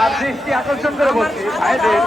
আর দৃষ্টি আকর্ষণ করে বলছি। ভাইদের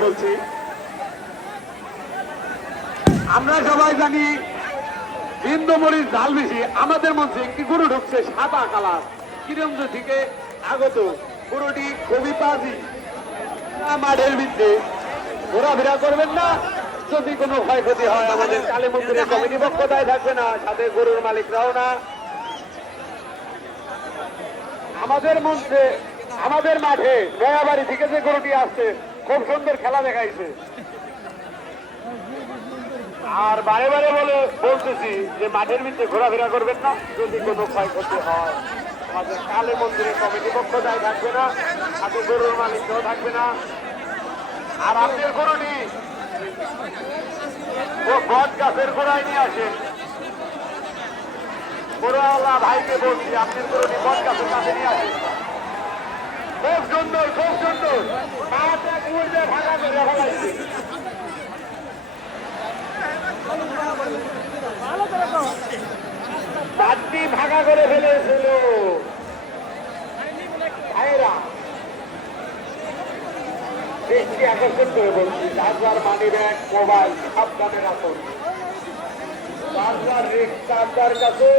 দৃষ্টি আকর্ষণ করে বলছি আমরা সবাই জানি ইন্দমরিচ ঝাল বেশি, আমাদের মধ্যে একটি গরু ঢুকছে, সাদা কালার। কিরন্দ্র থেকে আগত গরুটি খুবই পাজি। মাঠের ভিতরে ঘোরাফেরা করবেন না। যদি কোনো ক্ষয়ক্ষতি হয়, আমাদের কালী মন্দিরের কমিটি পক্ষ দায় থাকবে না, সাথে গরুর মালিকরাও না। আমাদের মধ্যে, আমাদের মাঠে নয়াবাড়ি থেকে যে গরুটি আসছে খুব সুন্দর খেলা দেখাইছে। আর বারে বারে বলে, বলতেছি যে মাঠের ভিতরে ঘোরাফেরা করবেন না। যদি কোনো ক্ষয়ক্ষতি হয়, আমাদের কালী মন্দিরের কমিটি পক্ষ দায় থাকবে না হাতে গরুর মালিকও থাকবে না। আর আপনার গরুটি ও বট গাছের গোড়ায় নিয়ে আসেন। বড়ওয়ালা ভাইকে বলছি আপনার গরুটি বট গাছের কাছে নিয়ে আসেন। খুব সুন্দর খুব সুন্দর। করে ফেলাইছে চারটি ভাগা করে ফেলেছিল। ভাইরা আকর্ষণ করে বলছি চার্জার মানি ব্যাগ, মোবাইল, সাবধানে রাখুন। চার্জার কাছে।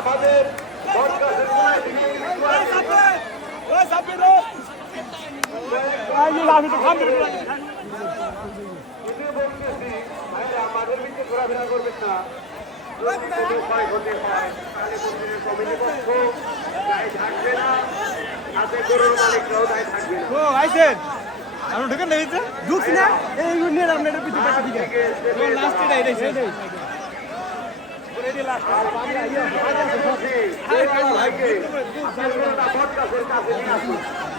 আমাদের বটগাছের গোড়ায় থেকে কিন্তু বলতেছি ভাইরা আমাদের ভিতরে ঘোরাফেরা করবেন না যদি কোনো ক্ষয়ক্ষতি হয় তাহলে মন্দিরের কমিটি পক্ষ দায় থাকবে না হাতে গরুর মালিকরাও দায় থাকবে না ও আইছেন আমি ঢুকে নেইছে ঢুকছি না এই নিয়ে আপনার পিছু পাশে দিকে লাস্টে ডাই ডাইছে ভাইকে আপনার